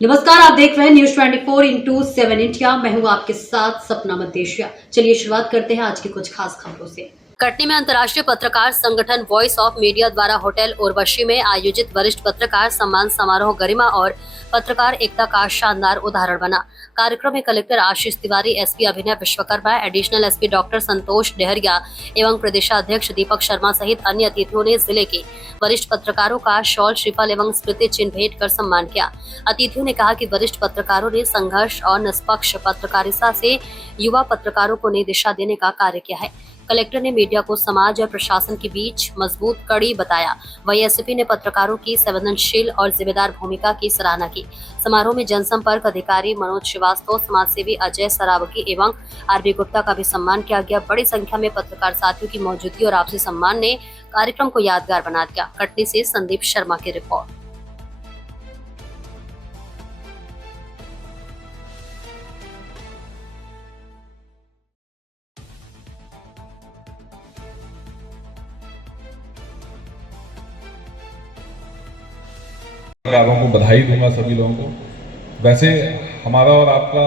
नमस्कार, आप देख रहे हैं न्यूज 24/7 इंडिया। मैं हूं आपके साथ सपना मदेशिया। चलिए शुरुआत करते हैं आज की कुछ खास खबरों से। कटनी में अंतर्राष्ट्रीय पत्रकार संगठन वॉइस ऑफ मीडिया द्वारा होटल उर्वशी में आयोजित वरिष्ठ पत्रकार सम्मान समारोह गरिमा और पत्रकार एकता का शानदार उदाहरण बना। कार्यक्रम में कलेक्टर आशीष तिवारी, एसपी अभिनय विश्वकर्मा, एडिशनल एसपी डॉक्टर संतोष डेहरिया एवं प्रदेशाध्यक्ष दीपक शर्मा सहित अन्य अतिथियों ने जिले के वरिष्ठ पत्रकारों का शॉल, श्रीफल एवं स्मृति चिन्ह भेंट कर सम्मान किया। अतिथियों ने कहा कि वरिष्ठ पत्रकारों ने संघर्ष और निष्पक्ष पत्रकारिता से युवा पत्रकारों को नई दिशा देने का कार्य किया है। कलेक्टर ने मीडिया को समाज और प्रशासन के बीच मजबूत कड़ी बताया। वहीं एसपी ने पत्रकारों की संवेदनशील और जिम्मेदार भूमिका की सराहना की। समारोह में जनसंपर्क अधिकारी मनोज श्रीवास्तव, समाजसेवी अजय सरावगी एवं आरबी गुप्ता का भी सम्मान किया गया। बड़ी संख्या में पत्रकार साथियों की मौजूदगी और आपसी सम्मान ने कार्यक्रम को यादगार बना दिया। कटनी से संदीप शर्मा की रिपोर्ट। पत्रकारों को बधाई दूंगा सभी लोगों को। वैसे हमारा और आपका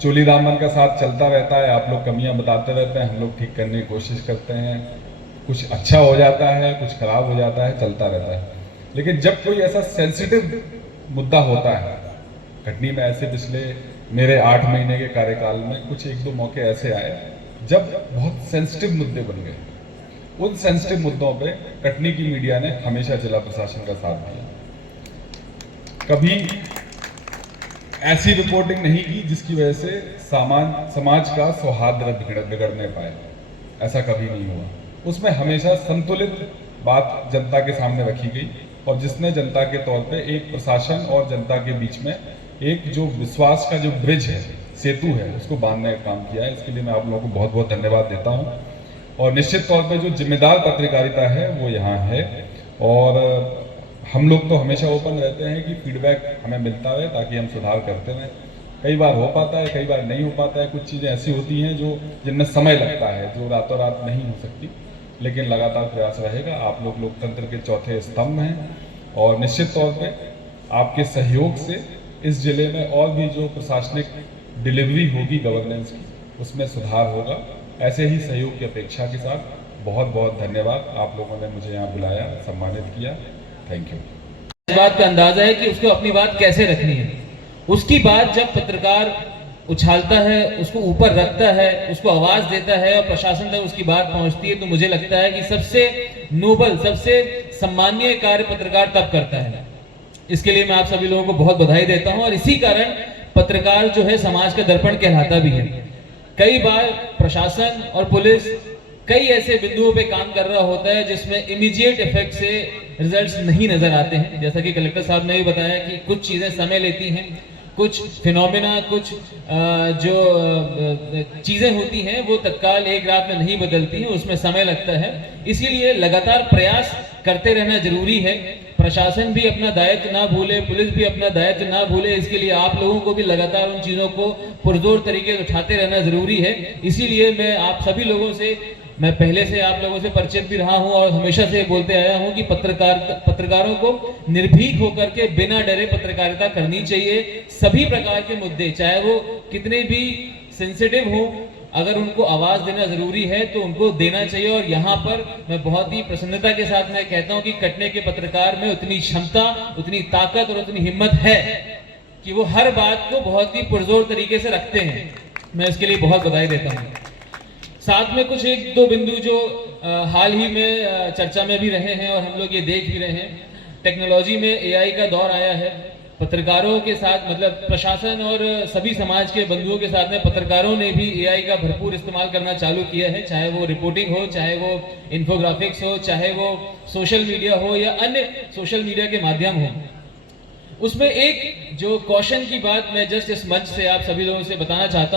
चोली दामन का साथ चलता रहता है। आप लोग कमियां बताते रहते हैं, हम लोग ठीक करने की कोशिश करते हैं। कुछ अच्छा हो जाता है, कुछ खराब हो जाता है, चलता रहता है। लेकिन जब कोई ऐसा सेंसिटिव मुद्दा होता है, कटनी में ऐसे पिछले मेरे 8 महीने के कार्यकाल में कुछ 1-2 मौके ऐसे आए जब बहुत सेंसिटिव मुद्दे बन गए। उन सेंसिटिव मुद्दों पे कटनी की मीडिया ने हमेशा जिला प्रशासन का साथ दिया। कभी ऐसी रिपोर्टिंग नहीं की जिसकी वजह से समाज का सौहार्द बिगड़ने पाए, ऐसा कभी नहीं हुआ। उसमें हमेशा संतुलित बात जनता के सामने रखी गई और जिसने जनता के तौर पे एक प्रशासन और जनता के बीच में एक जो विश्वास का जो ब्रिज है, सेतु है, उसको बांधने का काम किया है। इसके लिए मैं आप लोगों को बहुत बहुत धन्यवाद देता हूँ। और निश्चित तौर पे जो जिम्मेदार पत्रकारिता है वो यहाँ है और हम लोग तो हमेशा ओपन रहते हैं कि फीडबैक हमें मिलता है ताकि हम सुधार करते रहें। कई बार हो पाता है, कई बार नहीं हो पाता है। कुछ चीज़ें ऐसी होती हैं जिनमें समय लगता है, जो रातों रात नहीं हो सकती, लेकिन लगातार प्रयास रहेगा। आप लोग लोकतंत्र के चौथे स्तंभ हैं और निश्चित तौर पे आपके सहयोग से इस जिले में और भी जो प्रशासनिक डिलीवरी होगी गवर्नेंस की, उसमें सुधार होगा। ऐसे ही सहयोग की अपेक्षा के साथ बहुत बहुत धन्यवाद। आप लोगों ने मुझे यहाँ बुलाया, सम्मानित किया। Thank you. इस बात का अंदाजा है कि उसको अपनी बात कैसे रखनी है। उसकी बात जब पत्रकार उछालता है, उसको ऊपर रखता है, उसको आवाज देता है और प्रशासन तक उसकी बात पहुंचती है, तो मुझे लगता है कि सबसे नोबल, सबसे सम्मानीय कार्य पत्रकार तब करता है। इसके लिए मैं आप सभी लोगों को बहुत बधाई देता हूं। और इसी कारण पत्रकार जो है समाज का दर्पण कहलाता भी है। कई बार प्रशासन और पुलिस कई ऐसे बिंदुओं पे काम कर रहा होता है जिसमें इमीडिएट इफेक्ट से रिजल्ट्स नहीं नजर आते हैं। जैसा कि कलेक्टर साहब ने भी बताया कि कुछ चीजें समय लेती हैं, कुछ फिनोमिना, कुछ जो चीजें होती हैं वो तत्काल एक रात में नहीं बदलती हैं, उसमें समय लगता है। इसीलिए लगातार प्रयास करते रहना जरूरी है। प्रशासन भी अपना दायित्व ना भूले, पुलिस भी अपना दायित्व ना भूले। इसके लिए आप लोगों को भी लगातार उन चीजों को पुरजोर तरीके से उठाते रहना जरूरी है। इसीलिए मैं आप सभी लोगों से, मैं पहले से आप लोगों से परिचित भी रहा हूं और हमेशा से बोलते आया हूं कि पत्रकारों को निर्भीक होकर के बिना डरे पत्रकारिता करनी चाहिए। सभी प्रकार के मुद्दे, चाहे वो कितने भी सेंसिटिव हो, अगर उनको आवाज देना जरूरी है तो उनको देना चाहिए। और यहाँ पर मैं बहुत ही प्रसन्नता के साथ मैं कहता हूँ कि कटनी के पत्रकार में उतनी क्षमता, उतनी ताकत और उतनी हिम्मत है कि वो हर बात को बहुत ही पुरजोर तरीके से रखते हैं। मैं इसके लिए बहुत बधाई देता हूँ। साथ में कुछ 1-2 बिंदु जो हाल ही में चर्चा में भी रहे हैं और हम लोग ये देख भी रहे हैं। टेक्नोलॉजी में एआई का दौर आया है। पत्रकारों के साथ, मतलब प्रशासन और सभी समाज के बंधुओं के साथ में पत्रकारों ने भी एआई का भरपूर इस्तेमाल करना चालू किया है। चाहे वो रिपोर्टिंग हो, चाहे वो इन्फोग्राफिक्स हो, चाहे वो सोशल मीडिया हो या अन्य सोशल मीडिया के माध्यम हो। उसमें एक जो कौशन की बात मैं जस्ट इस मंच से आप सभी लोगों से बताना चाहता हूँ।